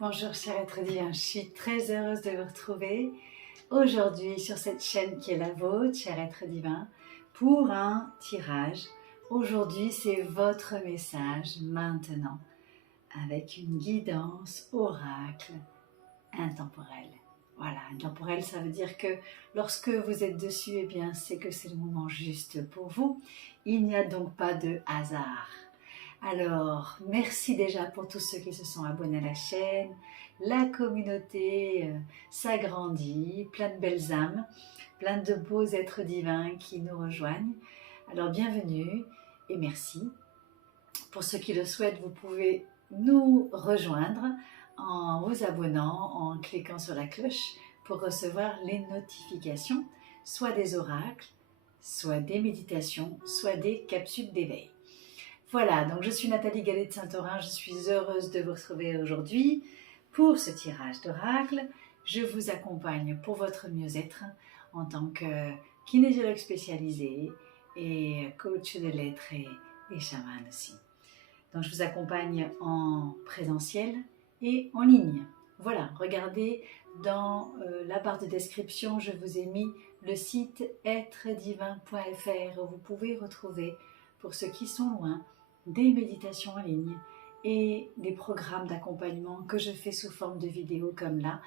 Bonjour cher être divin, je suis très heureuse de vous retrouver aujourd'hui sur cette chaîne qui est la vôtre, cher être divin, pour un tirage. Aujourd'hui c'est votre message maintenant avec une guidance oracle intemporelle. Voilà, intemporelle ça veut dire que lorsque vous êtes dessus, eh bien c'est que c'est le moment juste pour vous. Il n'y a donc pas de hasard. Alors, merci déjà pour tous ceux qui se sont abonnés à la chaîne. La communauté s'agrandit, plein de belles âmes, plein de beaux êtres divins qui nous rejoignent. Alors, bienvenue et merci. Pour ceux qui le souhaitent, vous pouvez nous rejoindre en vous abonnant, en cliquant sur la cloche pour recevoir les notifications, soit des oracles, soit des méditations, soit des capsules d'éveil. Voilà, donc je suis Nathalie Gallet de Saint-Orin, je suis heureuse de vous retrouver aujourd'hui pour ce tirage d'oracle. Je vous accompagne pour votre mieux-être en tant que kinésiologue spécialisée et coach de lettres et chaman aussi. Donc je vous accompagne en présentiel et en ligne. Voilà, regardez dans la barre de description, je vous ai mis le site êtredivin.fr où vous pouvez retrouver, pour ceux qui sont loin, des méditations en ligne et des programmes d'accompagnement que je fais sous forme de vidéos comme là,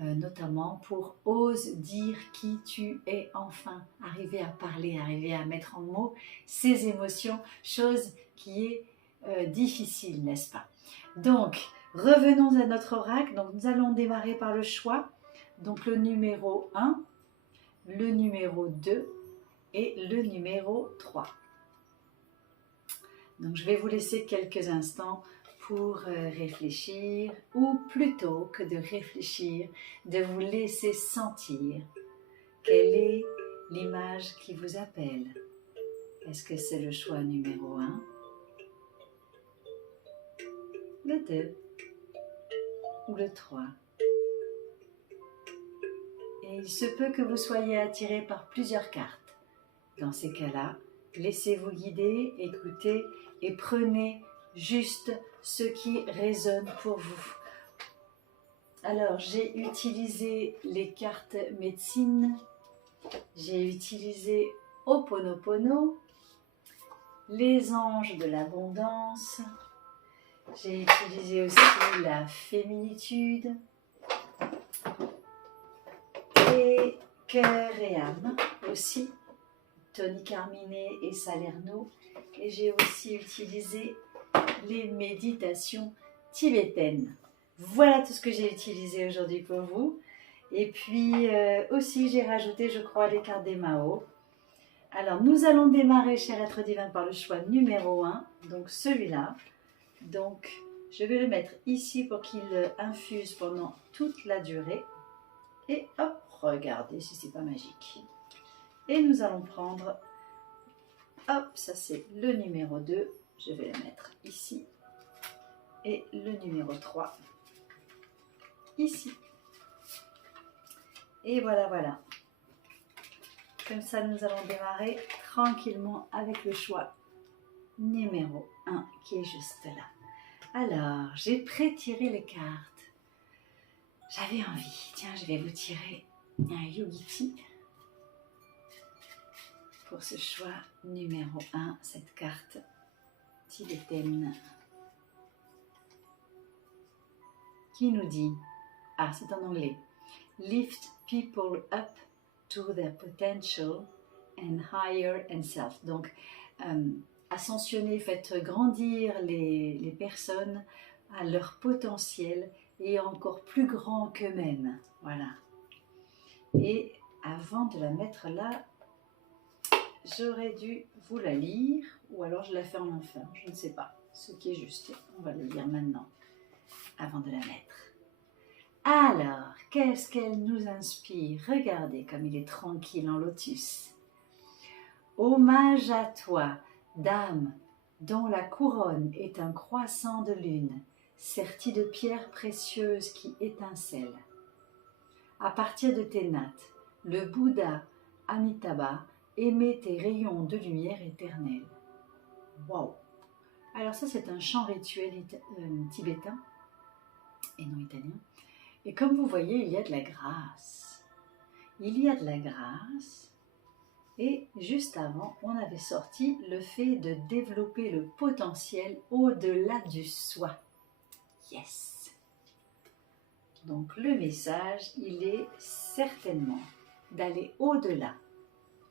notamment pour Ose dire qui tu es enfin, arriver à parler, arriver à mettre en mots ses émotions, chose qui est difficile, n'est-ce pas? Donc, revenons à notre oracle. Donc, nous allons démarrer par le choix. Donc, le numéro 1, le numéro 2 et le numéro 3. Donc, je vais vous laisser quelques instants pour réfléchir, ou plutôt que de réfléchir, de vous laisser sentir quelle est l'image qui vous appelle. Est-ce que c'est le choix numéro 1, le 2 ou le 3? Et il se peut que vous soyez attiré par plusieurs cartes. Dans ces cas-là, laissez-vous guider, écoutez et prenez juste ce qui résonne pour vous. Alors, j'ai utilisé les cartes médecine, j'ai utilisé Ho'oponopono, les anges de l'abondance, j'ai utilisé aussi la féminitude et cœur et âme aussi, Tony Carmine et Salerno, et j'ai aussi utilisé les méditations tibétaines. Voilà tout ce que j'ai utilisé aujourd'hui pour vous. Et puis aussi j'ai rajouté, je crois, les cartes des Mao. Alors nous allons démarrer, cher être divin, par le choix numéro 1, donc celui-là. Donc je vais le mettre ici pour qu'il infuse pendant toute la durée. Et hop, regardez si c'est pas magique. Et nous allons prendre, hop, ça c'est le numéro 2, je vais le mettre ici. Et le numéro 3, ici. Et voilà, voilà. Comme ça, nous allons démarrer tranquillement avec le choix numéro 1 qui est juste là. Alors, j'ai pré-tiré les cartes. J'avais envie, tiens, je vais vous tirer un Yogiti pour ce choix numéro 1, cette carte tibétaine qui nous dit, ah c'est en anglais, Lift people up to their potential and higher and self. Donc, ascensionner, faites grandir les personnes à leur potentiel et encore plus grand qu'eux-mêmes. Voilà. Et avant de la mettre là, j'aurais dû vous la lire, ou alors je la fais en enfant, je ne sais pas. Ce qui est juste, on va le lire maintenant, avant de la mettre. Alors, qu'est-ce qu'elle nous inspire? Regardez comme il est tranquille en lotus. Hommage à toi, dame, dont la couronne est un croissant de lune, serti de pierres précieuses qui étincellent. À partir de tes nattes, le Bouddha Amitabha émet tes rayons de lumière éternelle. Waouh! Alors ça, c'est un chant rituel tibétain. et non italien. Et comme vous voyez, il y a de la grâce. Il y a de la grâce. Et juste avant, on avait sorti le fait de développer le potentiel au-delà du soi. Yes! Donc le message, il est certainement d'aller au-delà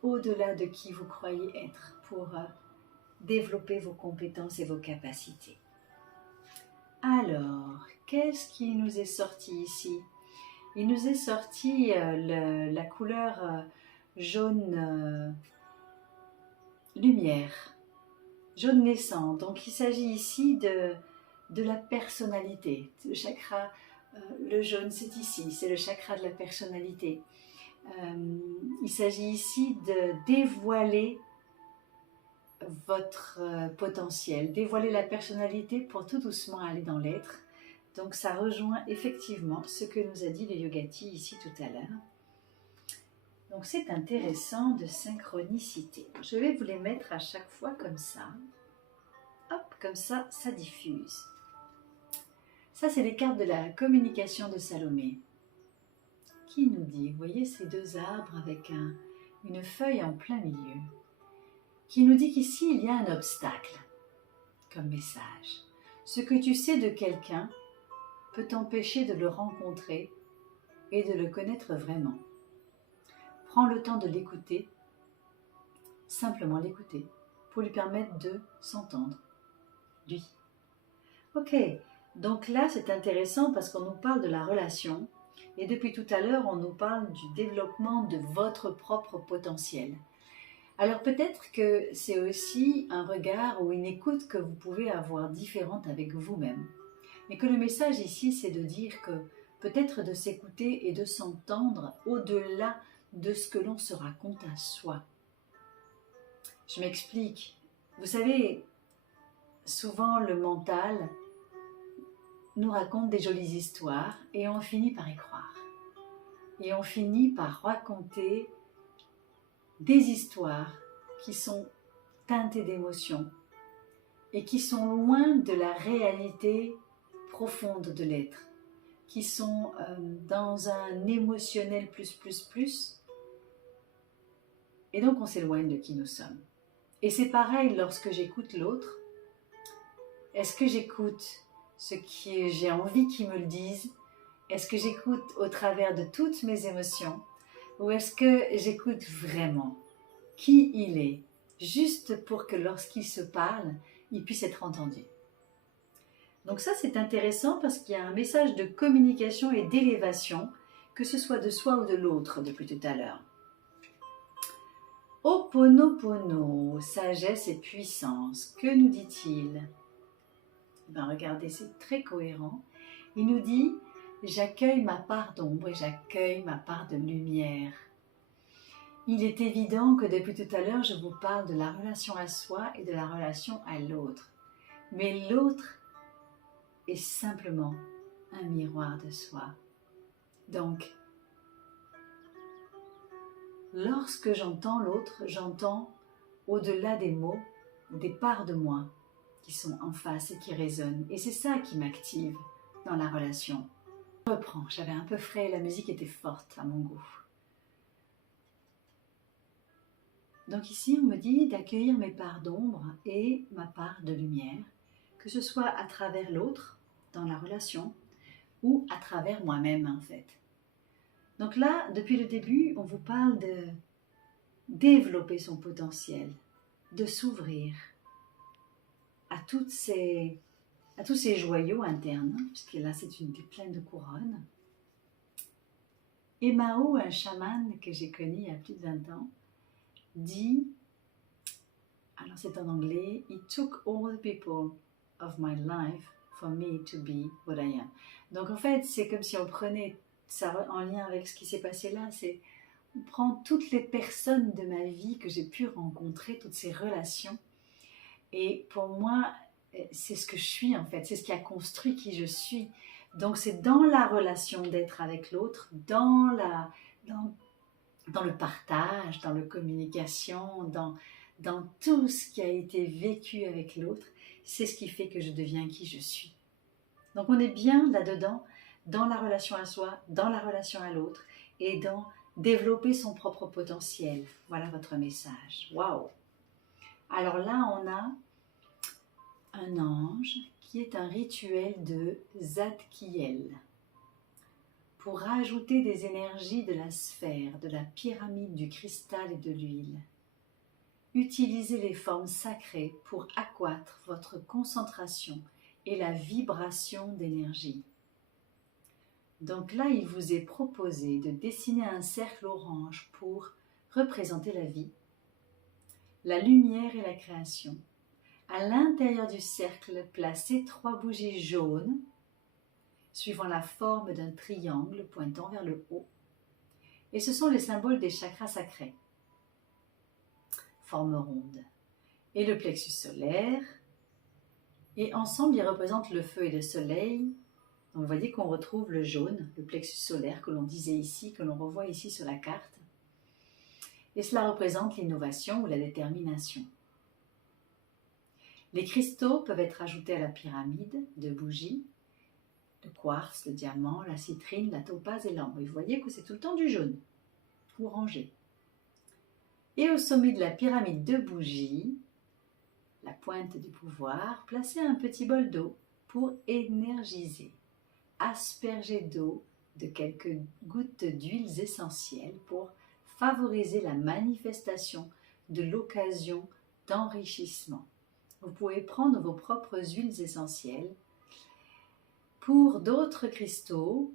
de qui vous croyez être pour développer vos compétences et vos capacités. Alors, qu'est-ce qui nous est sorti ici? Il nous est sorti la couleur jaune lumière, jaune naissant. Donc il s'agit ici de la personnalité. Le chakra, le jaune c'est ici, c'est le chakra de la personnalité. Il s'agit ici de dévoiler votre potentiel, dévoiler la personnalité pour tout doucement aller dans l'être. Donc ça rejoint effectivement ce que nous a dit le yogati ici tout à l'heure. Donc c'est intéressant de synchronicité. Je vais vous les mettre à chaque fois comme ça. Hop, comme ça, ça diffuse. Ça c'est les cartes de la communication de Salomé. Qui nous dit, vous voyez ces deux arbres avec une feuille en plein milieu, qui nous dit qu'ici il y a un obstacle comme message. Ce que tu sais de quelqu'un peut t'empêcher de le rencontrer et de le connaître vraiment. Prends le temps de l'écouter, simplement l'écouter, pour lui permettre de s'entendre, lui. Ok, donc là c'est intéressant parce qu'on nous parle de la relation et depuis tout à l'heure on nous parle du développement de votre propre potentiel. Alors peut-être que c'est aussi un regard ou une écoute que vous pouvez avoir différente avec vous-même. Mais que le message ici c'est de dire que peut-être de s'écouter et de s'entendre au-delà de ce que l'on se raconte à soi. Je m'explique. Vous savez, souvent le mental nous raconte des jolies histoires et on finit par y croire. Et on finit par raconter des histoires qui sont teintées d'émotions et qui sont loin de la réalité profonde de l'être, qui sont dans un émotionnel plus. Et donc on s'éloigne de qui nous sommes. Et c'est pareil lorsque j'écoute l'autre. Est-ce que j'écoute ce que j'ai envie qu'il me le dise? Est-ce que j'écoute au travers de toutes mes émotions? Ou est-ce que j'écoute vraiment qui il est, juste pour que lorsqu'il se parle, il puisse être entendu? Donc ça c'est intéressant parce qu'il y a un message de communication et d'élévation, que ce soit de soi ou de l'autre depuis tout à l'heure. Ho'oponopono, sagesse et puissance, que nous dit-il? Ben regardez, c'est très cohérent. Il nous dit « J'accueille ma part d'ombre et j'accueille ma part de lumière ». Il est évident que depuis tout à l'heure, je vous parle de la relation à soi et de la relation à l'autre. Mais l'autre est simplement un miroir de soi. Donc, lorsque j'entends l'autre, j'entends au-delà des mots, des parts de moi qui sont en face et qui résonnent. Et c'est ça qui m'active dans la relation. Je reprends, j'avais un peu frais, la musique était forte à mon goût. Donc ici, on me dit d'accueillir mes parts d'ombre et ma part de lumière, que ce soit à travers l'autre, dans la relation, ou à travers moi-même en fait. Donc là, depuis le début, on vous parle de développer son potentiel, de s'ouvrir à tous ces joyaux internes, puisque là c'est une des pleines de couronnes. Et Mao, un chaman que j'ai connu il y a plus de 20 ans, dit, alors c'est en anglais, « It took all the people of my life for me to be what I am ». Donc en fait, c'est comme si on prenait ça en lien avec ce qui s'est passé là, c'est on prend toutes les personnes de ma vie que j'ai pu rencontrer, toutes ces relations, et pour moi, c'est ce que je suis en fait, c'est ce qui a construit qui je suis. Donc c'est dans la relation d'être avec l'autre, dans le partage, dans la communication, dans tout ce qui a été vécu avec l'autre, c'est ce qui fait que je deviens qui je suis. Donc on est bien là-dedans dans la relation à soi, dans la relation à l'autre et dans développer son propre potentiel. Voilà votre message. Waouh! Alors là, on a un ange qui est un rituel de Zadkiel pour rajouter des énergies de la sphère, de la pyramide, du cristal et de l'huile. Utilisez les formes sacrées pour accroître votre concentration et la vibration d'énergie. Donc là, il vous est proposé de dessiner un cercle orange pour représenter la vie, la lumière et la création. À l'intérieur du cercle, placez 3 bougies jaunes, suivant la forme d'un triangle pointant vers le haut. Et ce sont les symboles des chakras sacrés, forme ronde. Et le plexus solaire, et ensemble, ils représentent le feu et le soleil. Donc vous voyez qu'on retrouve le jaune, le plexus solaire que l'on disait ici, que l'on revoit ici sur la carte. Et cela représente l'innovation ou la détermination. Les cristaux peuvent être ajoutés à la pyramide de bougies, le quartz, le diamant, la citrine, la topaze et l'ambre. Et vous voyez que c'est tout le temps du jaune, orangé. Et au sommet de la pyramide de bougies, la pointe du pouvoir, placez un petit bol d'eau pour énergiser. Aspergez d'eau de quelques gouttes d'huiles essentielles pour favoriser la manifestation de l'occasion d'enrichissement. Vous pouvez prendre vos propres huiles essentielles. Pour d'autres cristaux,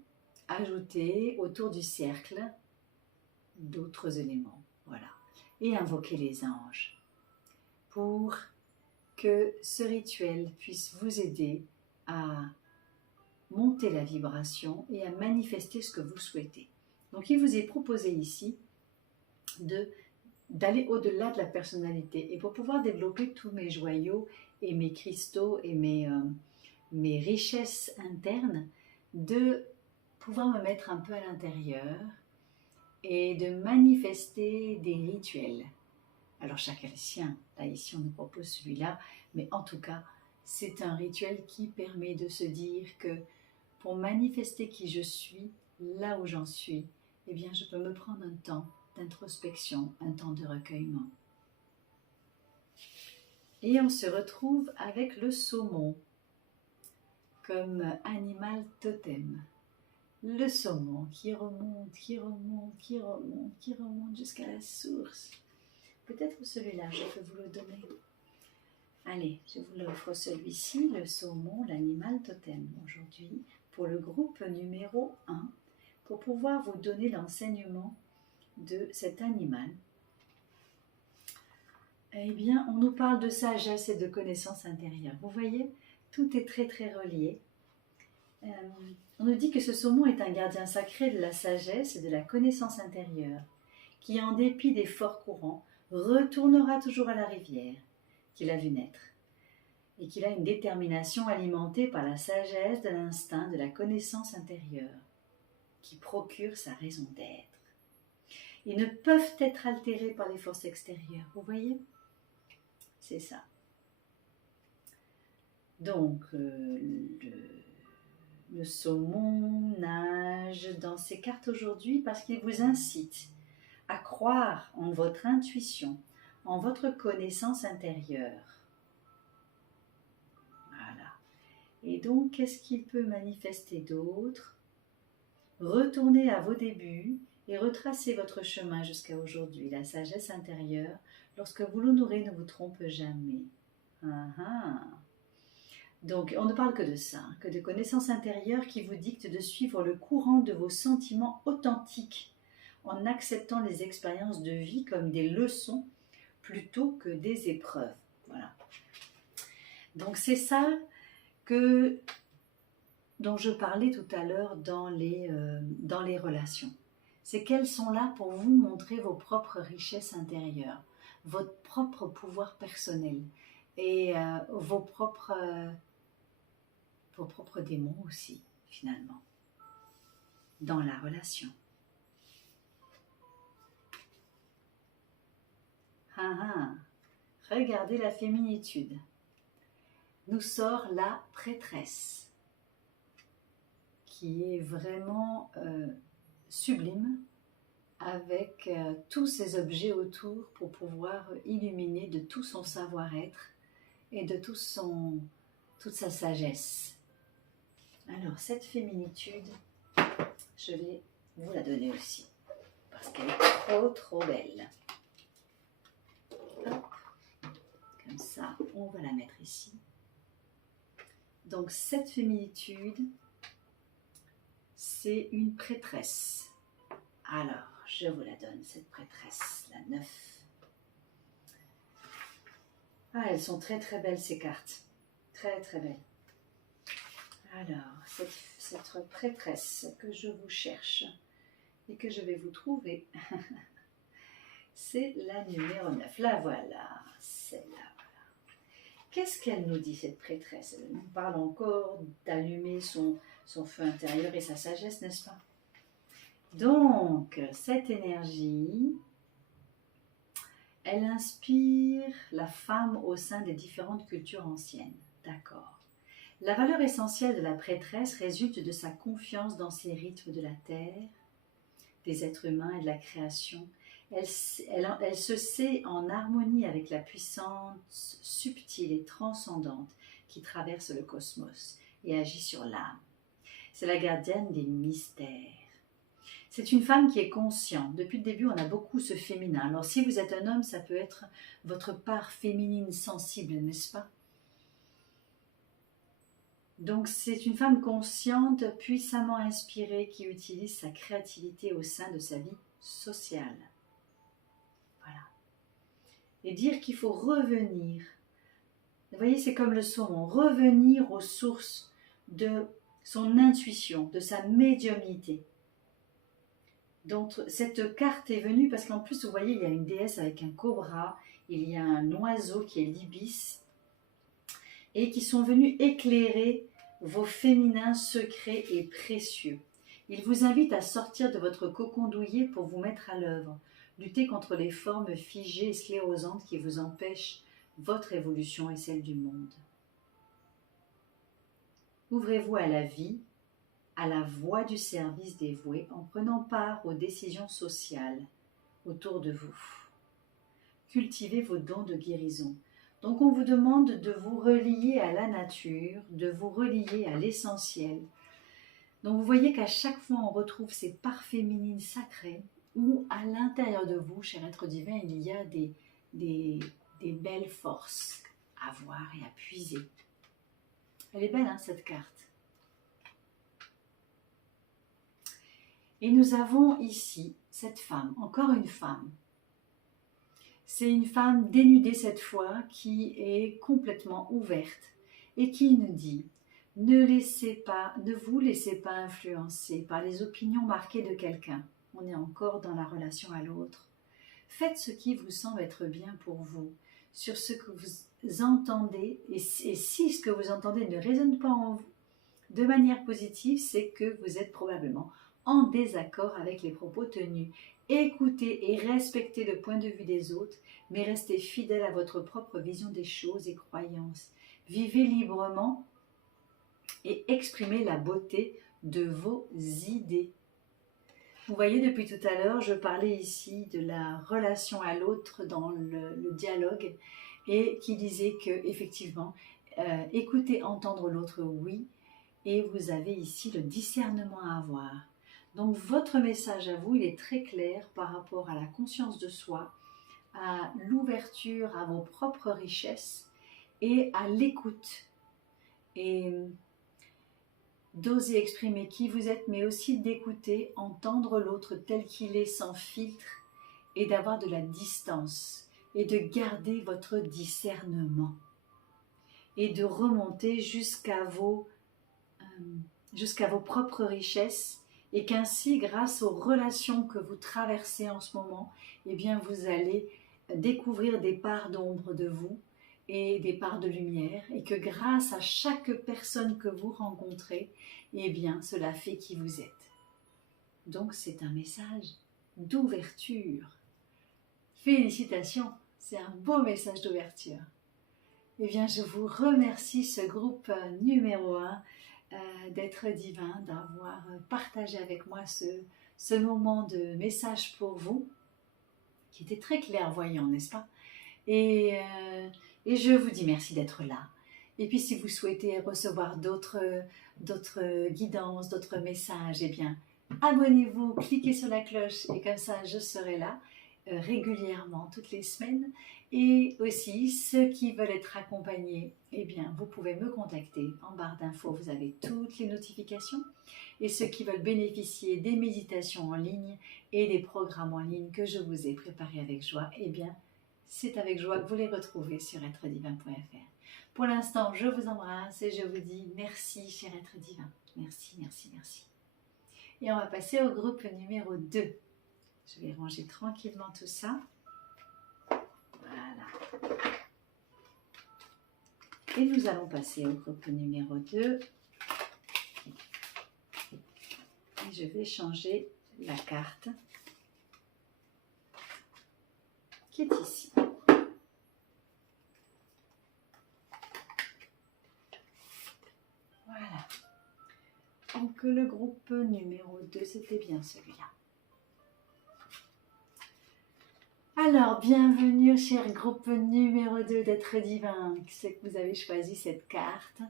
ajoutez autour du cercle d'autres éléments. Voilà. Et invoquez les anges pour que ce rituel puisse vous aider à monter la vibration et à manifester ce que vous souhaitez. Donc il vous est proposé ici d'aller au-delà de la personnalité. Et pour pouvoir développer tous mes joyaux et mes cristaux et mes richesses internes, de pouvoir me mettre un peu à l'intérieur et de manifester des rituels. Alors chacun le sien, là ici on nous propose celui-là, mais en tout cas c'est un rituel qui permet de se dire que pour manifester qui je suis, là où j'en suis, eh bien je peux me prendre un temps d'introspection, un temps de recueillement. Et on se retrouve avec le saumon comme animal totem. Le saumon qui remonte, qui remonte, qui remonte, qui remonte jusqu'à la source. Peut-être celui-là, je peux vous le donner. Allez, je vous l'offre celui-ci, le saumon, l'animal totem, aujourd'hui, pour le groupe numéro 1, pour pouvoir vous donner l'enseignement de cet animal. Eh bien, on nous parle de sagesse et de connaissance intérieure. Vous voyez, tout est très très relié. On nous dit que ce saumon est un gardien sacré de la sagesse et de la connaissance intérieure, qui, en dépit des forts courants, retournera toujours à la rivière qu'il a vu naître, et qu'il a une détermination alimentée par la sagesse de l'instinct de la connaissance intérieure, qui procure sa raison d'être. Ils ne peuvent être altérés par les forces extérieures, vous voyez? C'est ça. Donc, le saumon nage dans ces cartes aujourd'hui parce qu'il vous incite à croire en votre intuition, en votre connaissance intérieure. Voilà. Et donc, qu'est-ce qu'il peut manifester d'autre? Retournez à vos débuts et retracez votre chemin jusqu'à aujourd'hui. La sagesse intérieure, lorsque vous l'honorez, ne vous trompe jamais. Donc, on ne parle que de ça, que de connaissance intérieure qui vous dicte de suivre le courant de vos sentiments authentiques en acceptant les expériences de vie comme des leçons plutôt que des épreuves. Voilà. Donc, c'est ça dont je parlais tout à l'heure dans les relations. C'est qu'elles sont là pour vous montrer vos propres richesses intérieures, votre propre pouvoir personnel et vos propres démons aussi, finalement, dans la relation. Regardez la féminitude. Nous sort la prêtresse, qui est vraiment sublime, avec tous ces objets autour pour pouvoir illuminer de tout son savoir-être et de toute sa sagesse. Alors cette féminitude, je vais vous la donner aussi, parce qu'elle est trop belle. Hop. Comme ça, on va la mettre ici. Donc cette féminitude, c'est une prêtresse. Alors, je vous la donne, cette prêtresse, la 9. Ah, elles sont très belles ces cartes. Très belles. Alors, cette prêtresse que je vous cherche et que je vais vous trouver, c'est la numéro 9. La voilà, celle-là. Qu'est-ce qu'elle nous dit, cette prêtresse? Elle nous parle encore d'allumer son feu intérieur et sa sagesse, n'est-ce pas? Donc, cette énergie, elle inspire la femme au sein des différentes cultures anciennes. D'accord. La valeur essentielle de la prêtresse résulte de sa confiance dans ces rythmes de la terre, des êtres humains et de la création. Elle se sait en harmonie avec la puissance subtile et transcendante qui traverse le cosmos et agit sur l'âme. C'est la gardienne des mystères. C'est une femme qui est consciente. Depuis le début, on a beaucoup ce féminin. Alors si vous êtes un homme, ça peut être votre part féminine sensible, n'est-ce pas? Donc c'est une femme consciente, puissamment inspirée, qui utilise sa créativité au sein de sa vie sociale. Voilà. Et dire qu'il faut revenir. Vous voyez, c'est comme le saumon, revenir aux sources de son intuition, de sa médiumnité. Donc cette carte est venue parce qu'en plus, vous voyez, il y a une déesse avec un cobra, il y a un oiseau qui est l'ibis, et qui sont venus éclairer vos féminins secrets et précieux. Ils vous invitent à sortir de votre cocon douillet pour vous mettre à l'œuvre, lutter contre les formes figées et sclérosantes qui vous empêchent votre évolution et celle du monde. Ouvrez-vous à la vie, à la voie du service dévoué en prenant part aux décisions sociales autour de vous. Cultivez vos dons de guérison. Donc on vous demande de vous relier à la nature, de vous relier à l'essentiel. Donc vous voyez qu'à chaque fois on retrouve ces parts féminines sacrées où à l'intérieur de vous, cher être divin, il y a des belles forces à voir et à puiser. Elle est belle, hein, cette carte. Et nous avons ici cette femme, encore une femme. C'est une femme dénudée cette fois qui est complètement ouverte et qui nous dit « Ne vous laissez pas influencer par les opinions marquées de quelqu'un. » On est encore dans la relation à l'autre. Faites ce qui vous semble être bien pour vous, sur ce que vous entendez. Et si ce que vous entendez ne résonne pas en vous de manière positive, c'est que vous êtes probablement en désaccord avec les propos tenus. Écoutez et respectez le point de vue des autres, mais restez fidèle à votre propre vision des choses et croyances. Vivez librement et exprimez la beauté de vos idées. Vous voyez, depuis tout à l'heure, je parlais ici de la relation à l'autre dans le dialogue et qui disait que effectivement, écouter, entendre l'autre, oui, et vous avez ici le discernement à avoir. Donc votre message à vous, il est très clair par rapport à la conscience de soi, à l'ouverture à vos propres richesses et à l'écoute. Et d'oser exprimer qui vous êtes, mais aussi d'écouter, entendre l'autre tel qu'il est, sans filtre, et d'avoir de la distance, et de garder votre discernement, et de remonter jusqu'à vos propres richesses, et qu'ainsi, grâce aux relations que vous traversez en ce moment, eh bien, vous allez découvrir des parts d'ombre de vous et des parts de lumière, et que grâce à chaque personne que vous rencontrez, eh bien, cela fait qui vous êtes. Donc, c'est un message d'ouverture. Félicitations, c'est un beau message d'ouverture. Eh bien, je vous remercie, ce groupe numéro 1. d'être divin, d'avoir partagé avec moi ce moment de message pour vous, qui était très clairvoyant, n'est-ce pas? Et je vous dis merci d'être là. Et puis si vous souhaitez recevoir d'autres guidances, d'autres messages, eh bien, abonnez-vous, cliquez sur la cloche et comme ça, je serai là régulièrement, toutes les semaines. Et aussi, ceux qui veulent être accompagnés, eh bien, vous pouvez me contacter. En barre d'infos, vous avez toutes les notifications. Et ceux qui veulent bénéficier des méditations en ligne et des programmes en ligne que je vous ai préparés avec joie, eh bien, c'est avec joie que vous les retrouvez sur êtredivin.fr. Pour l'instant, je vous embrasse et je vous dis merci, cher être divin. Merci, merci, merci. Et on va passer au groupe numéro 2. Je vais ranger tranquillement tout ça. Voilà. Et nous allons passer au groupe numéro 2. Et je vais changer la carte qui est ici. Voilà. Donc le groupe numéro 2, c'était bien celui-là. Alors, bienvenue, cher groupe numéro 2 d'être divin. C'est que vous avez choisi cette carte.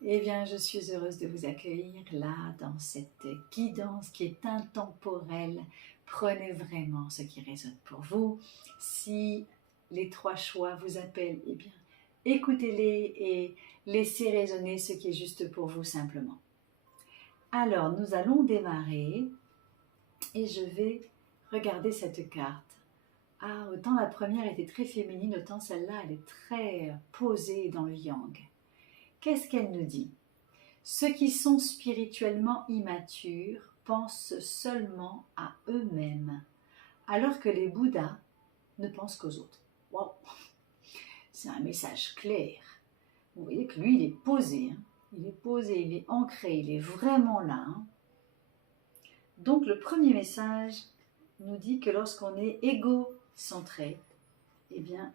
Eh bien, je suis heureuse de vous accueillir là, dans cette guidance qui est intemporelle. Prenez vraiment ce qui résonne pour vous. Si les 3 choix vous appellent, eh bien, écoutez-les et laissez résonner ce qui est juste pour vous simplement. Alors, nous allons démarrer et je vais regarder cette carte. Ah, autant la première était très féminine, autant celle-là, elle est très posée dans le yang. Qu'est-ce qu'elle nous dit? Ceux qui sont spirituellement immatures pensent seulement à eux-mêmes, alors que les Bouddhas ne pensent qu'aux autres. Wow. C'est un message clair. Vous voyez que lui, il est posé. Hein. Il est posé, il est ancré, il est vraiment là. Hein. Donc le premier message nous dit que lorsqu'on est égocentré, eh bien,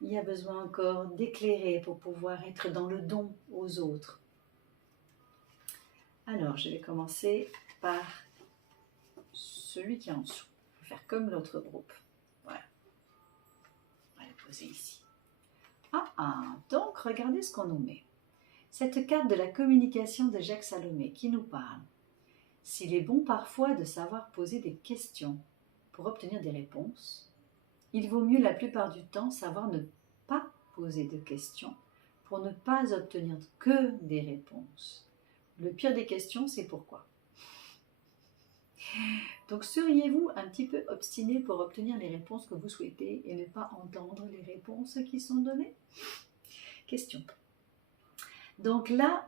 il y a besoin encore d'éclairer pour pouvoir être dans le don aux autres. Alors, je vais commencer par celui qui est en dessous. Je vais faire comme l'autre groupe. Voilà. On va le poser ici. Donc regardez ce qu'on nous met. Cette carte de la communication de Jacques Salomé qui nous parle. S'il est bon parfois de savoir poser des questions pour obtenir des réponses, il vaut mieux la plupart du temps savoir ne pas poser de questions pour ne pas obtenir que des réponses. Le pire des questions, c'est pourquoi. Donc seriez-vous un petit peu obstiné pour obtenir les réponses que vous souhaitez et ne pas entendre les réponses qui sont données? Question. Donc là,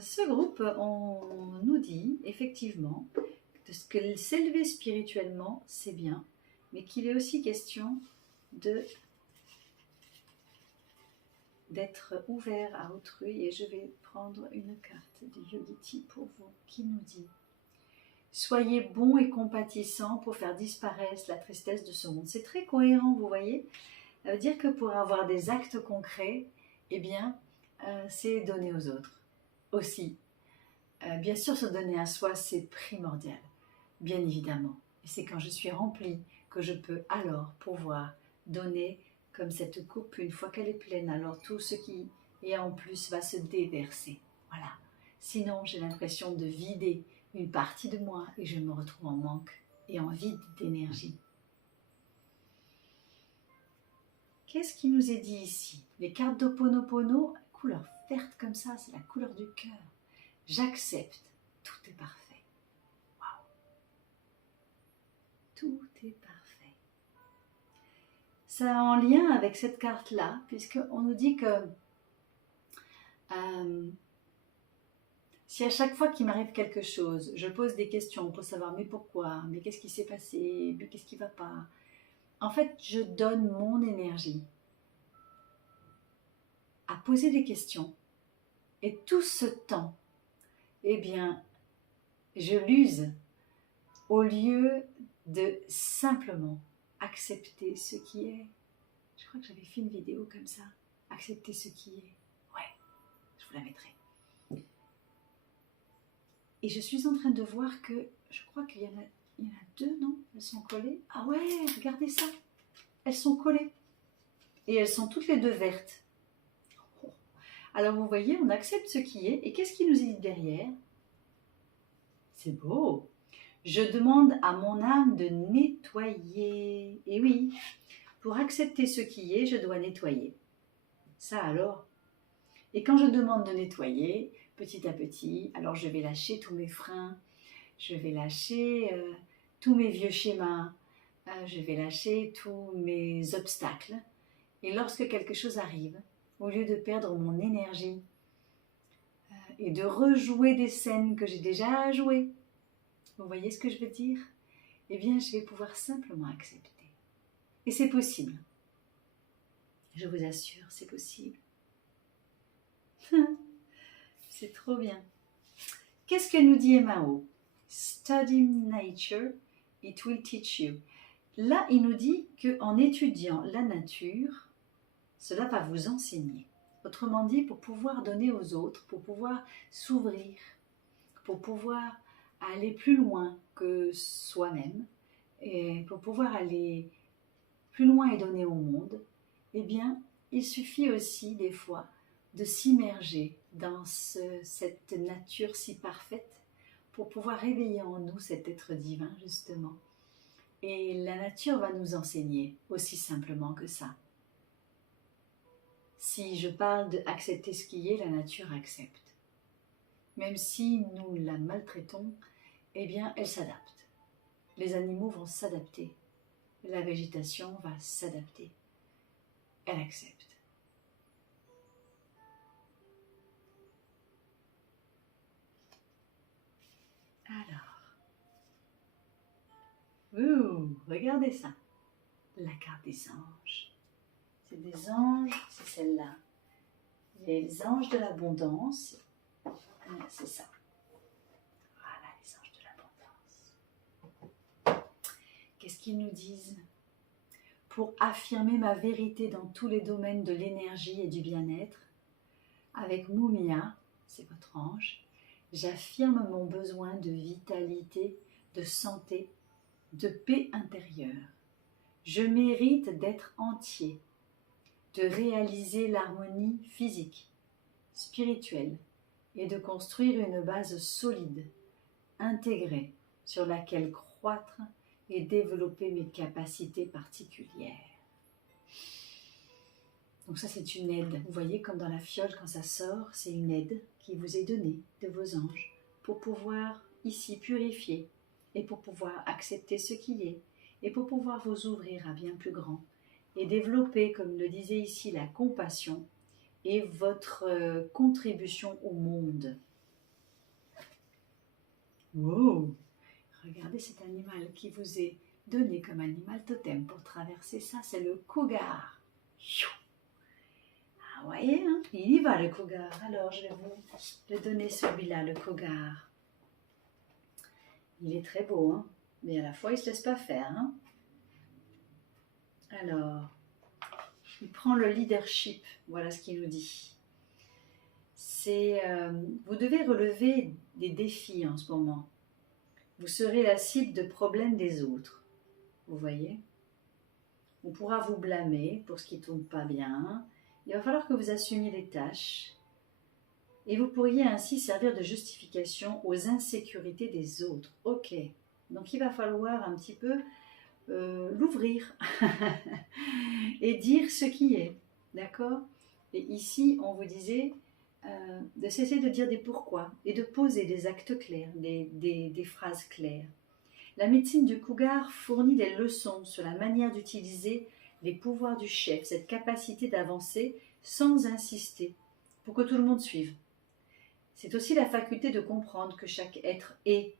ce groupe, on nous dit effectivement que s'élever spirituellement, c'est bien, mais qu'il est aussi question d'être ouvert à autrui. Et je vais prendre une carte de Yogiti pour vous qui nous dit: soyez bons et compatissants pour faire disparaître la tristesse de ce monde. C'est très cohérent, vous voyez. Ça veut dire que pour avoir des actes concrets, eh bien, c'est donner aux autres aussi. Bien sûr, se donner à soi, c'est primordial, bien évidemment. Et c'est quand je suis remplie que je peux alors pouvoir donner comme cette coupe, une fois qu'elle est pleine, alors tout ce qui est en plus va se déverser. Voilà. Sinon, j'ai l'impression de vider une partie de moi et je me retrouve en manque et en vide d'énergie. Qu'est-ce qui nous est dit ici? Les cartes d'Ho'oponopono, couleur verte comme ça, c'est la couleur du cœur. J'accepte, tout est parfait. Waouh! Tout est parfait. Ça a en lien avec cette carte-là, puisqu'on nous dit que si à chaque fois qu'il m'arrive quelque chose, je pose des questions pour savoir mais pourquoi, mais qu'est-ce qui s'est passé, mais qu'est-ce qui ne va pas. En fait, je donne mon énergie à poser des questions. Et tout ce temps, eh bien, je l'use au lieu de simplement accepter ce qui est. Je crois que j'avais fait une vidéo comme ça. Accepter ce qui est. Ouais, je vous la mettrai. Et je suis en train de voir que, je crois qu'il y en a deux, non? Elles sont collées. Ah ouais, regardez ça. Elles sont collées. Et elles sont toutes les deux vertes. Alors vous voyez, on accepte ce qui est. Et qu'est-ce qui nous dit derrière? C'est beau. Je demande à mon âme de nettoyer. Et oui, pour accepter ce qui est, je dois nettoyer. Ça alors. Et quand je demande de nettoyer, petit à petit, alors je vais lâcher tous mes freins, je vais lâcher tous mes vieux schémas, je vais lâcher tous mes obstacles. Et lorsque quelque chose arrive, au lieu de perdre mon énergie et de rejouer des scènes que j'ai déjà jouées, vous voyez ce que je veux dire? Eh bien, je vais pouvoir simplement accepter. Et c'est possible. Je vous assure, c'est possible. C'est trop bien. Qu'est-ce que nous dit Emao? Study nature, it will teach you. Là, il nous dit qu'en étudiant la nature, cela va vous enseigner. Autrement dit, pour pouvoir donner aux autres, pour pouvoir s'ouvrir, pour pouvoir aller plus loin que soi-même, et pour pouvoir aller plus loin et donner au monde, eh bien, il suffit aussi des fois de s'immerger dans cette nature si parfaite pour pouvoir réveiller en nous cet être divin, justement. Et la nature va nous enseigner aussi simplement que ça. Si je parle d'accepter ce qui est, la nature accepte. Même si nous la maltraitons, eh bien, elle s'adapte. Les animaux vont s'adapter. La végétation va s'adapter. Elle accepte. Alors, regardez ça. La carte des anges. C'est des anges, c'est celle-là. Les anges de l'abondance. C'est ça. Voilà, les anges de l'abondance. Qu'est-ce qu'ils nous disent? Pour affirmer ma vérité dans tous les domaines de l'énergie et du bien-être, avec Mumia, c'est votre ange, j'affirme mon besoin de vitalité, de santé, de paix intérieure. Je mérite d'être entier, de réaliser l'harmonie physique, spirituelle et de construire une base solide, intégrée, sur laquelle croître et développer mes capacités particulières. Donc ça, c'est une aide. Vous voyez, comme dans la fiole, quand ça sort, c'est une aide qui vous est donnée de vos anges pour pouvoir ici purifier et pour pouvoir accepter ce qui est et pour pouvoir vous ouvrir à bien plus grand et développer, comme le disait ici, la compassion et votre contribution au monde. Wow! Regardez cet animal qui vous est donné comme animal totem pour traverser ça, c'est le cougar. Ah, vous voyez, hein? Il y va le cougar. Alors, je vais vous le donner celui-là, le cougar. Il est très beau, hein? Mais à la fois, il ne se laisse pas faire. Hein? Alors, il prend le leadership. Voilà ce qu'il nous dit. C'est, vous devez relever des défis en ce moment. Vous serez la cible de problèmes des autres. Vous voyez? On pourra vous blâmer pour ce qui ne tourne pas bien. Il va falloir que vous assumiez les tâches. Et vous pourriez ainsi servir de justification aux insécurités des autres. Ok. Donc il va falloir un petit peu l'ouvrir et dire ce qui est. D'accord? Et ici, on vous disait de cesser de dire des pourquoi et de poser des actes clairs, des phrases claires. La médecine du cougar fournit des leçons sur la manière d'utiliser les pouvoirs du chef, cette capacité d'avancer sans insister, pour que tout le monde suive. C'est aussi la faculté de comprendre que chaque être est,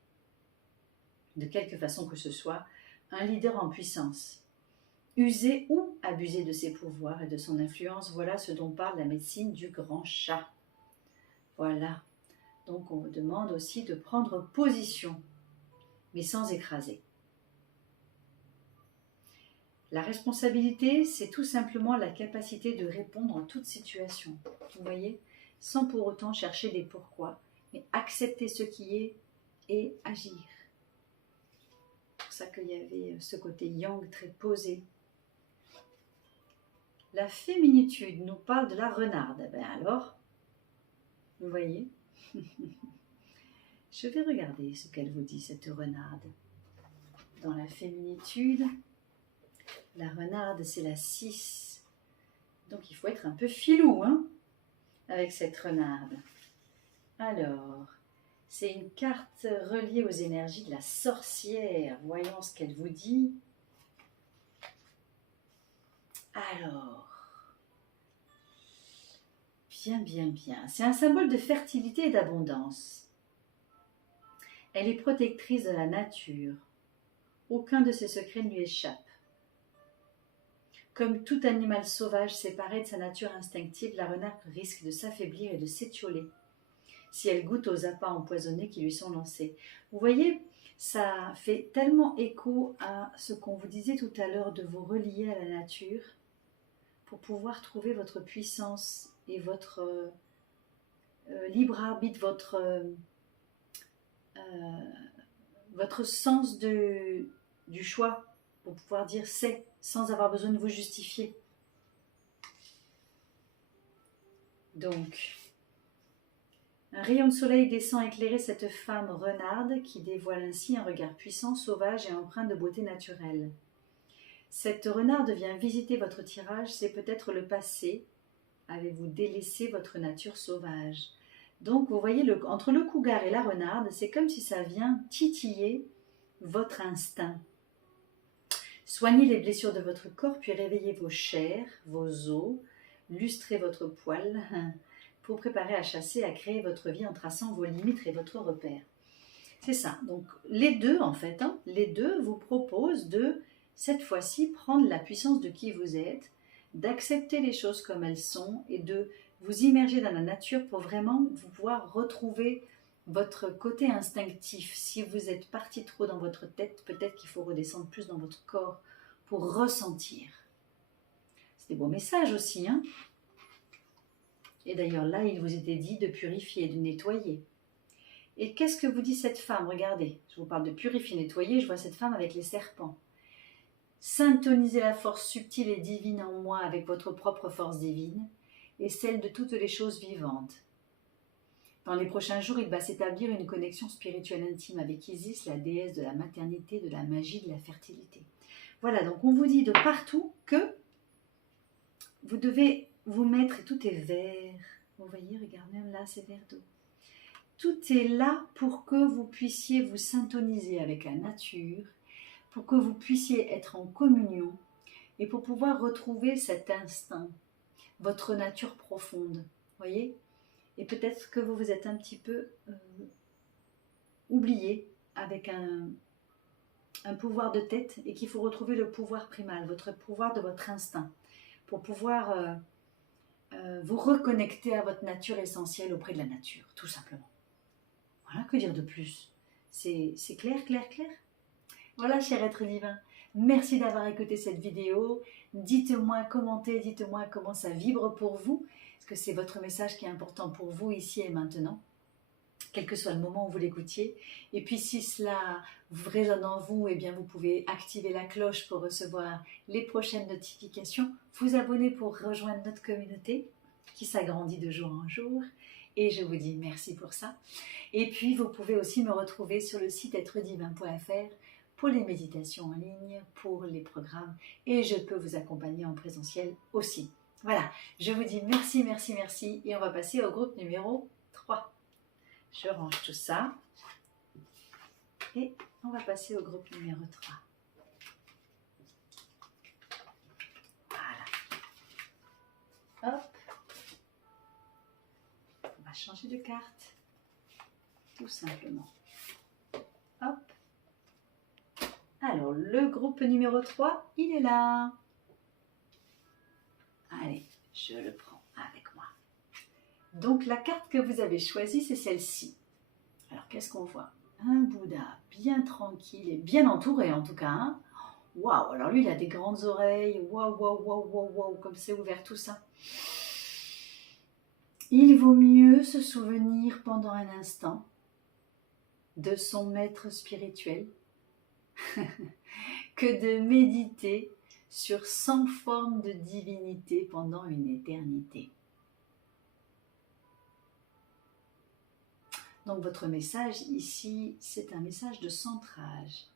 de quelque façon que ce soit, un leader en puissance. User ou abuser de ses pouvoirs et de son influence, voilà ce dont parle la médecine du grand chat. Voilà. Donc on vous demande aussi de prendre position, mais sans écraser. La responsabilité, c'est tout simplement la capacité de répondre en toute situation. Vous voyez, sans pour autant chercher des pourquoi, mais accepter ce qui est et agir. C'est pour ça qu'il y avait ce côté yang très posé. La féminitude nous parle de la renarde. Ben alors, vous voyez, je vais regarder ce qu'elle vous dit, cette renarde. Dans la féminitude, la renarde, c'est la 6. Donc, il faut être un peu filou, hein, avec cette renarde. Alors, c'est une carte reliée aux énergies de la sorcière. Voyons ce qu'elle vous dit. Alors, bien, bien, bien. C'est un symbole de fertilité et d'abondance. Elle est protectrice de la nature. Aucun de ses secrets ne lui échappe. Comme tout animal sauvage séparé de sa nature instinctive, la renarde risque de s'affaiblir et de s'étioler si elle goûte aux appâts empoisonnés qui lui sont lancés. Vous voyez, ça fait tellement écho à ce qu'on vous disait tout à l'heure de vous relier à la nature pour pouvoir trouver votre puissance et votre libre arbitre, votre sens du choix pour pouvoir dire c'est sans avoir besoin de vous justifier. Donc, un rayon de soleil descend éclairer cette femme renarde qui dévoile ainsi un regard puissant, sauvage et empreint de beauté naturelle. Cette renarde vient visiter votre tirage, c'est peut-être le passé. Avez-vous délaissé votre nature sauvage? Donc, vous voyez, entre le cougar et la renarde, c'est comme si ça vient titiller votre instinct. Soignez les blessures de votre corps, puis réveillez vos chairs, vos os, lustrez votre poil pour préparer à chasser, à créer votre vie en traçant vos limites et votre repère. C'est ça. Donc, les deux, en fait, les deux vous proposent de, cette fois-ci, prendre la puissance de qui vous êtes, d'accepter les choses comme elles sont et de vous immerger dans la nature pour vraiment vous pouvoir retrouver votre côté instinctif. Si vous êtes parti trop dans votre tête, peut-être qu'il faut redescendre plus dans votre corps pour ressentir. C'est des beaux messages aussi, hein. Et d'ailleurs, là, il vous était dit de purifier, de nettoyer. Et qu'est-ce que vous dit cette femme? Regardez, je vous parle de purifier, nettoyer, je vois cette femme avec les serpents. Syntonisez la force subtile et divine en moi avec votre propre force divine et celle de toutes les choses vivantes. Dans les prochains jours, il va s'établir une connexion spirituelle intime avec Isis, la déesse de la maternité, de la magie, de la fertilité. Voilà, donc on vous dit de partout que vous devez vous mettre, et tout est vert. Vous voyez, regardez, même là, c'est vert d'eau. Tout est là pour que vous puissiez vous syntoniser avec la nature, pour que vous puissiez être en communion et pour pouvoir retrouver cet instinct, votre nature profonde. Voyez ? Et peut-être que vous vous êtes un petit peu oublié avec un pouvoir de tête et qu'il faut retrouver le pouvoir primal, votre pouvoir de votre instinct, pour pouvoir vous reconnecter à votre nature essentielle auprès de la nature, tout simplement. Voilà, que dire de plus? C'est clair, clair, clair? Voilà, cher être divin, merci d'avoir écouté cette vidéo. Dites-moi, commentez, dites-moi comment ça vibre pour vous. Est-ce que c'est votre message qui est important pour vous ici et maintenant, quel que soit le moment où vous l'écoutiez. Et puis si cela résonne en vous, eh bien vous pouvez activer la cloche pour recevoir les prochaines notifications, vous abonner pour rejoindre notre communauté qui s'agrandit de jour en jour. Et je vous dis merci pour ça. Et puis vous pouvez aussi me retrouver sur le site êtredivin.fr pour les méditations en ligne, pour les programmes, et je peux vous accompagner en présentiel aussi. Voilà, je vous dis merci, merci, merci, et on va passer au groupe numéro 3. Je range tout ça, et on va passer au groupe numéro 3. Voilà. Hop. On va changer de carte, tout simplement. Hop. Alors, le groupe numéro 3, il est là. Allez, je le prends avec moi. Donc, la carte que vous avez choisie, c'est celle-ci. Alors, qu'est-ce qu'on voit? Un Bouddha bien tranquille et bien entouré, en tout cas. Hein. Waouh, alors lui, il a des grandes oreilles. Waouh, waouh, waouh, waouh, waouh, comme c'est ouvert tout ça. Il vaut mieux se souvenir pendant un instant de son maître spirituel que de méditer sur 100 formes de divinité pendant une éternité. Donc votre message ici, c'est un message de centrage.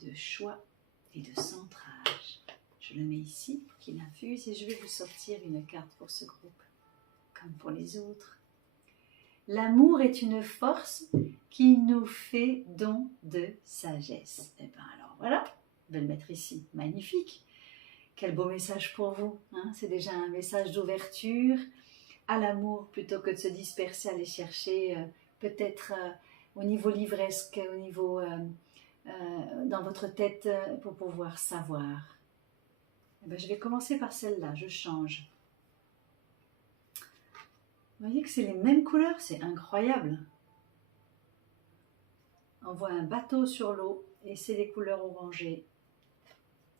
De choix et de centrage. Je le mets ici pour qu'il infuse et je vais vous sortir une carte pour ce groupe, comme pour les autres. L'amour est une force qui nous fait don de sagesse. Et bien alors voilà, je vais le mettre ici, magnifique. Quel beau message pour vous, hein? C'est déjà un message d'ouverture à l'amour plutôt que de se disperser, aller chercher peut-être au niveau livresque, au niveau dans votre tête pour pouvoir savoir. Et bien, je vais commencer par celle-là, je change. Vous voyez que c'est les mêmes couleurs, c'est incroyable. On voit un bateau sur l'eau et c'est les couleurs orangées,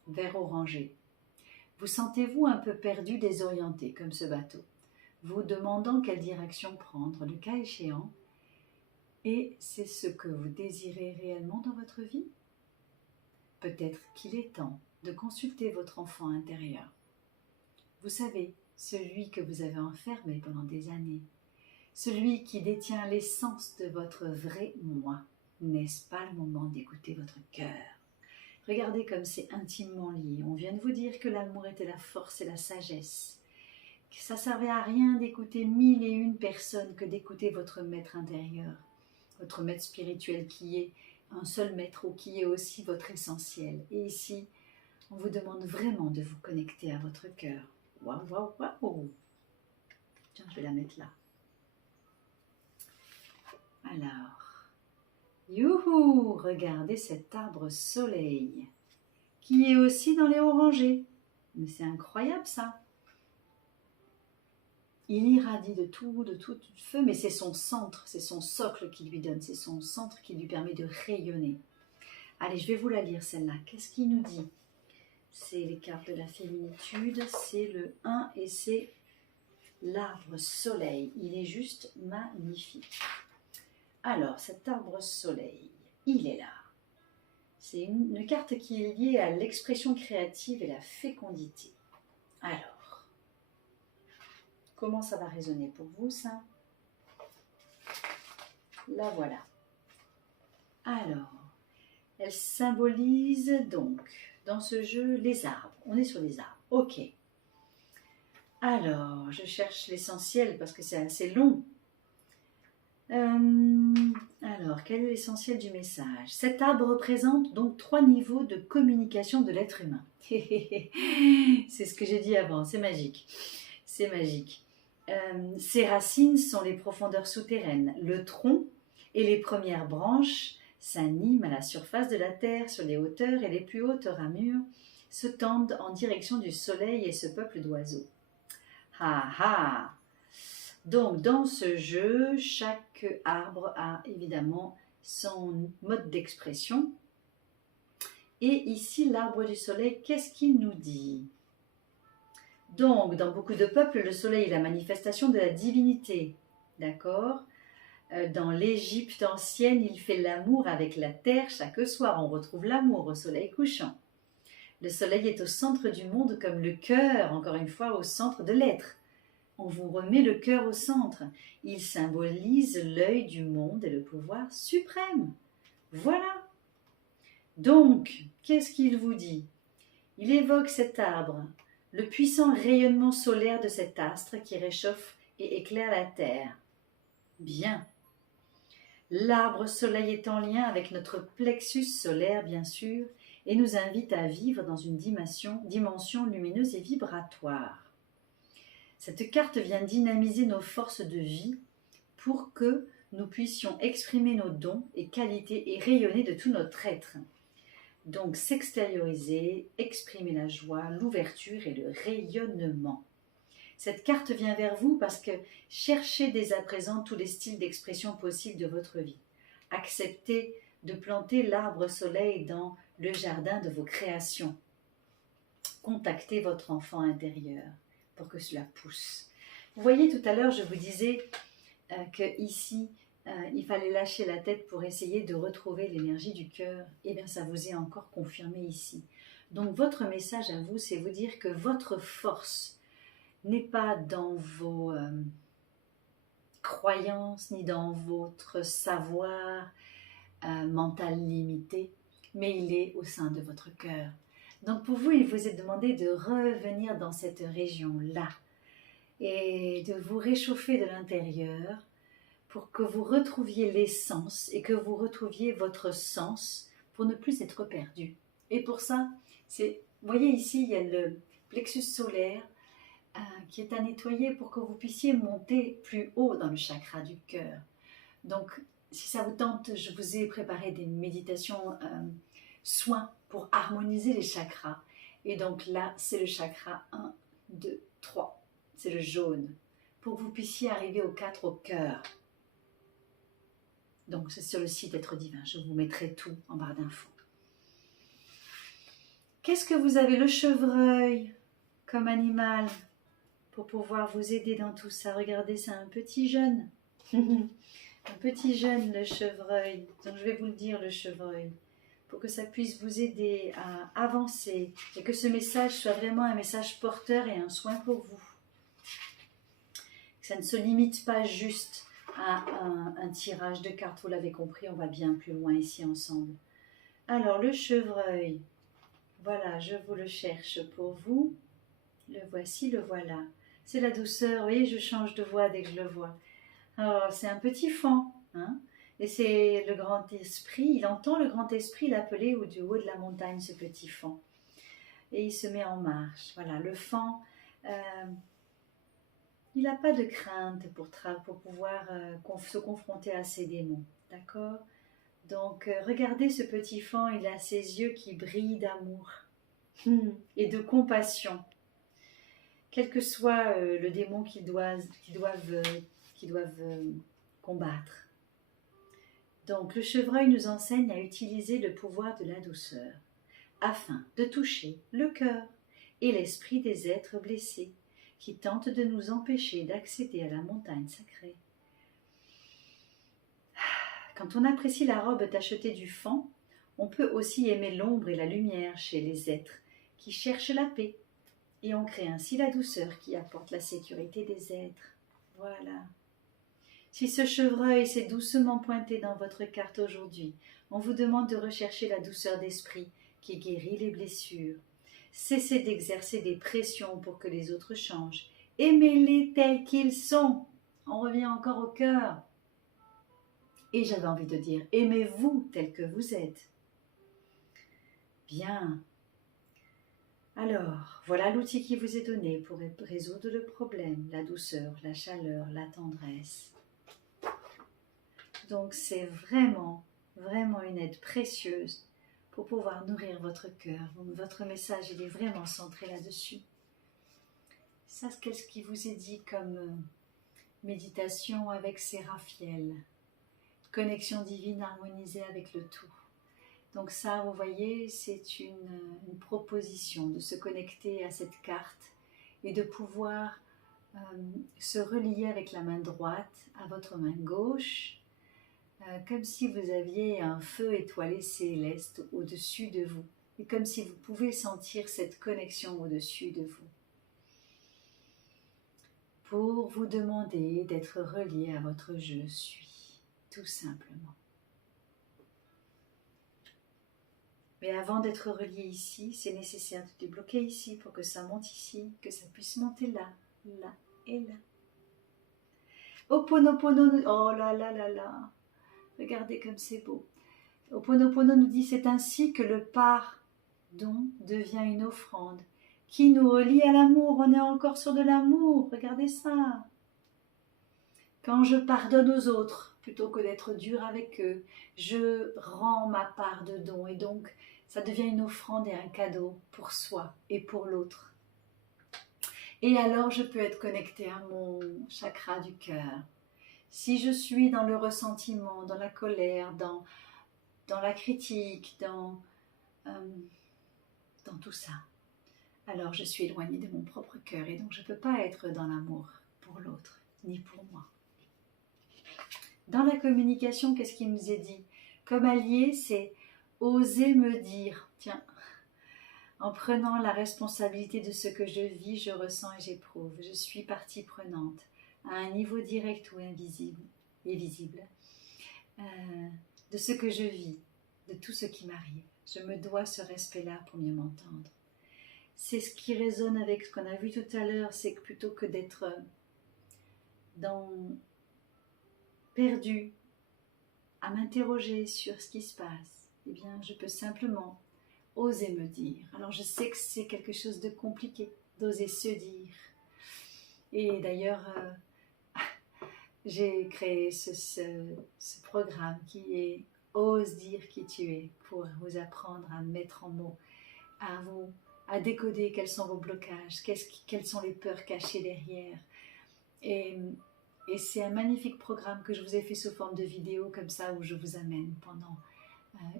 vert orangé. Vous sentez-vous un peu perdu, désorienté comme ce bateau, vous demandant quelle direction prendre, le cas échéant, et c'est ce que vous désirez réellement dans votre vie? Peut-être qu'il est temps de consulter votre enfant intérieur. Vous savez, celui que vous avez enfermé pendant des années, celui qui détient l'essence de votre vrai moi. N'est-ce pas le moment d'écouter votre cœur? Regardez comme c'est intimement lié. On vient de vous dire que l'amour était la force et la sagesse. Que ça ne servait à rien d'écouter 1001 personnes que d'écouter votre maître intérieur, votre maître spirituel qui est un seul maître ou qui est aussi votre essentiel. Et ici, on vous demande vraiment de vous connecter à votre cœur. Waouh, waouh, waouh! Tiens, je vais la mettre là. Alors, youhou! Regardez cet arbre soleil qui est aussi dans les orangés. Mais c'est incroyable ça! Il irradie de tout feu, mais c'est son centre, c'est son socle qui lui donne, c'est son centre qui lui permet de rayonner. Allez, je vais vous la lire celle-là. Qu'est-ce qu'il nous dit? C'est les cartes de la féminitude, c'est le 1 et c'est l'arbre soleil. Il est juste magnifique. Alors, cet arbre soleil, il est là. C'est une carte qui est liée à l'expression créative et la fécondité. Alors, comment ça va résonner pour vous, ça? La voilà. Alors, elle symbolise donc, dans ce jeu, les arbres. On est sur les arbres. Ok. Alors, je cherche l'essentiel parce que c'est assez long. Alors, quel est l'essentiel du message? Cet arbre représente donc 3 niveaux de communication de l'être humain. C'est ce que j'ai dit avant, c'est magique. C'est magique. Ses racines sont les profondeurs souterraines. Le tronc et les premières branches s'animent à la surface de la terre, sur les hauteurs et les plus hautes ramures se tendent en direction du soleil et ce peuple d'oiseaux. Ah ah! Donc, dans ce jeu, chaque arbre a évidemment son mode d'expression. Et ici, l'arbre du soleil, qu'est-ce qu'il nous dit? Donc, dans beaucoup de peuples, le soleil est la manifestation de la divinité. D'accord? Dans l'Égypte ancienne, il fait l'amour avec la terre chaque soir. On retrouve l'amour au soleil couchant. Le soleil est au centre du monde comme le cœur, encore une fois, au centre de l'être. On vous remet le cœur au centre. Il symbolise l'œil du monde et le pouvoir suprême. Voilà. Donc, qu'est-ce qu'il vous dit? Il évoque cet arbre, le puissant rayonnement solaire de cet astre qui réchauffe et éclaire la terre. Bien. L'arbre soleil est en lien avec notre plexus solaire, bien sûr, et nous invite à vivre dans une dimension lumineuse et vibratoire. Cette carte vient dynamiser nos forces de vie pour que nous puissions exprimer nos dons et qualités et rayonner de tout notre être. Donc s'extérioriser, exprimer la joie, l'ouverture et le rayonnement. Cette carte vient vers vous parce que cherchez dès à présent tous les styles d'expression possibles de votre vie. Acceptez de planter l'arbre soleil dans le jardin de vos créations. Contactez votre enfant intérieur pour que cela pousse. Vous voyez, tout à l'heure, je vous disais que ici, il fallait lâcher la tête pour essayer de retrouver l'énergie du cœur. Eh bien, ça vous est encore confirmé ici. Donc, votre message à vous, c'est vous dire que votre force n'est pas dans vos croyances, ni dans votre savoir mental limité, mais il est au sein de votre cœur. Donc, pour vous, il vous est demandé de revenir dans cette région-là et de vous réchauffer de l'intérieur pour que vous retrouviez l'essence et que vous retrouviez votre sens pour ne plus être perdu. Et pour ça, vous voyez ici, il y a le plexus solaire qui est à nettoyer pour que vous puissiez monter plus haut dans le chakra du cœur. Donc, si ça vous tente, je vous ai préparé des méditations soins pour harmoniser les chakras. Et donc là, c'est le chakra 1, 2, 3. C'est le jaune. Pour que vous puissiez arriver au 4 au cœur. Donc, c'est sur le site Être Divin. Je vous mettrai tout en barre d'infos. Qu'est-ce que vous avez? Le chevreuil comme animal pour pouvoir vous aider dans tout ça. Regardez, c'est un petit jeune. Un petit jeune, le chevreuil. Donc, je vais vous le dire, le chevreuil. Pour que ça puisse vous aider à avancer et que ce message soit vraiment un message porteur et un soin pour vous. Que ça ne se limite pas juste à un tirage de cartes, vous l'avez compris, on va bien plus loin ici ensemble. Alors, le chevreuil, voilà, je vous le cherche pour vous. Le voici, le voilà. C'est la douceur, vous voyez, je change de voix dès que je le vois. Alors, c'est un petit faon, hein, et c'est le grand esprit, il entend le grand esprit l'appeler du haut de la montagne, ce petit faon. Et il se met en marche. Voilà, le faon, il n'a pas de crainte pour pouvoir se confronter à ses démons, d'accord? Donc, regardez ce petit faon, il a ses yeux qui brillent d'amour et de compassion. Quel que soit le démon qu'ils doivent combattre. Donc, le chevreuil nous enseigne à utiliser le pouvoir de la douceur afin de toucher le cœur et l'esprit des êtres blessés qui tentent de nous empêcher d'accéder à la montagne sacrée. Quand on apprécie la robe tachetée du faon, on peut aussi aimer l'ombre et la lumière chez les êtres qui cherchent la paix et on crée ainsi la douceur qui apporte la sécurité des êtres. Voilà. Si ce chevreuil s'est doucement pointé dans votre carte aujourd'hui, on vous demande de rechercher la douceur d'esprit qui guérit les blessures. Cessez d'exercer des pressions pour que les autres changent. Aimez-les tels qu'ils sont. On revient encore au cœur. Et j'avais envie de dire, aimez-vous tel que vous êtes. Bien. Alors, voilà l'outil qui vous est donné pour résoudre le problème, la douceur, la chaleur, la tendresse. Donc c'est vraiment, vraiment une aide précieuse pour pouvoir nourrir votre cœur. Donc votre message, il est vraiment centré là-dessus. Ça, qu'est-ce qui vous est dit comme méditation avec Séraphiel, connexion divine harmonisée avec le tout. Donc ça, vous voyez, c'est une proposition de se connecter à cette carte et de pouvoir se relier avec la main droite à votre main gauche, comme si vous aviez un feu étoilé céleste au-dessus de vous, et comme si vous pouvez sentir cette connexion au-dessus de vous, pour vous demander d'être relié à votre je suis, tout simplement. Mais avant d'être relié ici, c'est nécessaire de débloquer ici pour que ça monte ici, que ça puisse monter là, là et là. Ho'oponopono, oh là là là là, regardez comme c'est beau. Ho'oponopono nous dit, c'est ainsi que le pardon devient une offrande qui nous relie à l'amour. On est encore sur de l'amour, regardez ça. Quand je pardonne aux autres, plutôt que d'être dur avec eux, je rends ma part de don et donc ça devient une offrande et un cadeau pour soi et pour l'autre. Et alors je peux être connectée à mon chakra du cœur. Si je suis dans le ressentiment, dans la colère, dans la critique, dans tout ça, alors je suis éloignée de mon propre cœur et donc je ne peux pas être dans l'amour. pour l'autre, ni pour moi. Dans la communication, qu'est-ce qui nous est dit? Comme allié, c'est oser me dire, tiens, en prenant la responsabilité de ce que je vis, je ressens et j'éprouve. Je suis partie prenante, à un niveau direct ou invisible et visible, de ce que je vis, de tout ce qui m'arrive. Je me dois ce respect-là pour mieux m'entendre. C'est ce qui résonne avec ce qu'on a vu tout à l'heure, c'est que plutôt que d'être perdu à m'interroger sur ce qui se passe, eh bien, je peux simplement oser me dire. Alors, je sais que c'est quelque chose de compliqué, d'oser se dire. Et d'ailleurs, j'ai créé ce programme qui est « Ose dire qui tu es » pour vous apprendre à mettre en mots, à décoder quels sont vos blocages, quelles sont les peurs cachées derrière. Et c'est un magnifique programme que je vous ai fait sous forme de vidéo comme ça, où je vous amène pendant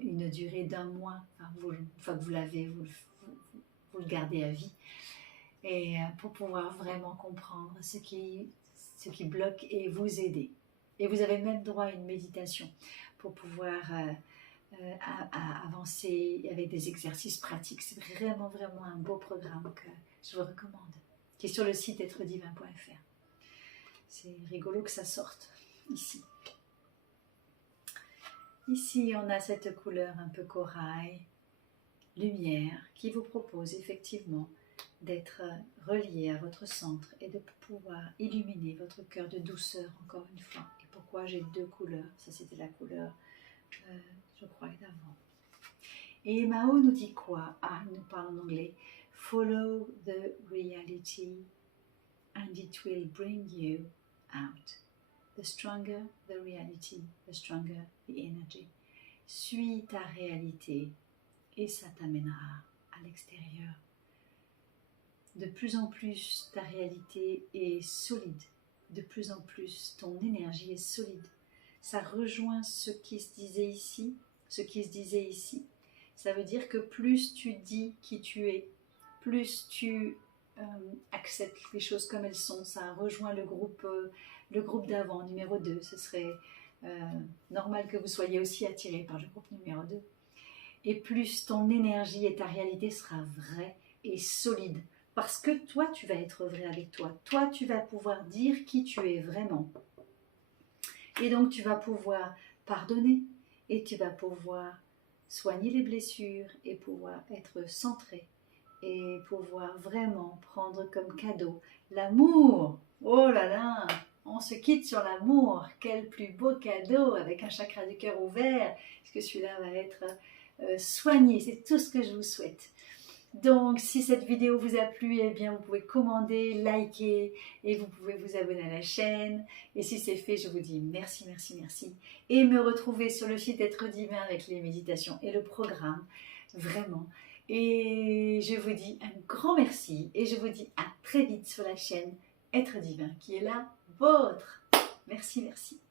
une durée d'1 mois. Enfin, une fois que vous l'avez, vous le gardez à vie. Et pour pouvoir vraiment comprendre ce qui bloque et vous aider. Et vous avez même droit à une méditation pour pouvoir avancer avec des exercices pratiques. C'est vraiment, vraiment un beau programme que je vous recommande, qui est sur le site êtredivin.fr. C'est rigolo que ça sorte ici. Ici, on a cette couleur un peu corail, lumière, qui vous propose effectivement d'être relié à votre centre et de pouvoir illuminer votre cœur de douceur encore une fois. Et pourquoi j'ai 2 couleurs? Ça, c'était la couleur, je crois, d'avant. Et Mao nous dit quoi? Il nous parle en anglais. Follow the reality and it will bring you out. The stronger the reality, the stronger the energy. Suis ta réalité et ça t'amènera à l'extérieur. De plus en plus, ta réalité est solide. De plus en plus, ton énergie est solide. Ça rejoint ce qui se disait ici. Ça veut dire que plus tu dis qui tu es, plus tu acceptes les choses comme elles sont. Ça rejoint le groupe d'avant, numéro 2. Ce serait normal que vous soyez aussi attiré par le groupe numéro 2. Et plus ton énergie et ta réalité sera vraie et solide. Parce que toi, tu vas être vrai avec toi. Toi, tu vas pouvoir dire qui tu es vraiment. Et donc, tu vas pouvoir pardonner et tu vas pouvoir soigner les blessures et pouvoir être centré et pouvoir vraiment prendre comme cadeau l'amour. Oh là là, on se quitte sur l'amour. Quel plus beau cadeau avec un chakra du cœur ouvert. Parce que celui-là va être soigné. C'est tout ce que je vous souhaite. Donc, si cette vidéo vous a plu, eh bien, vous pouvez commander, liker et vous pouvez vous abonner à la chaîne. Et si c'est fait, je vous dis merci, merci, merci. Et me retrouver sur le site Être Divin avec les méditations et le programme, vraiment. Et je vous dis un grand merci et je vous dis à très vite sur la chaîne Être Divin qui est la vôtre. Merci, merci.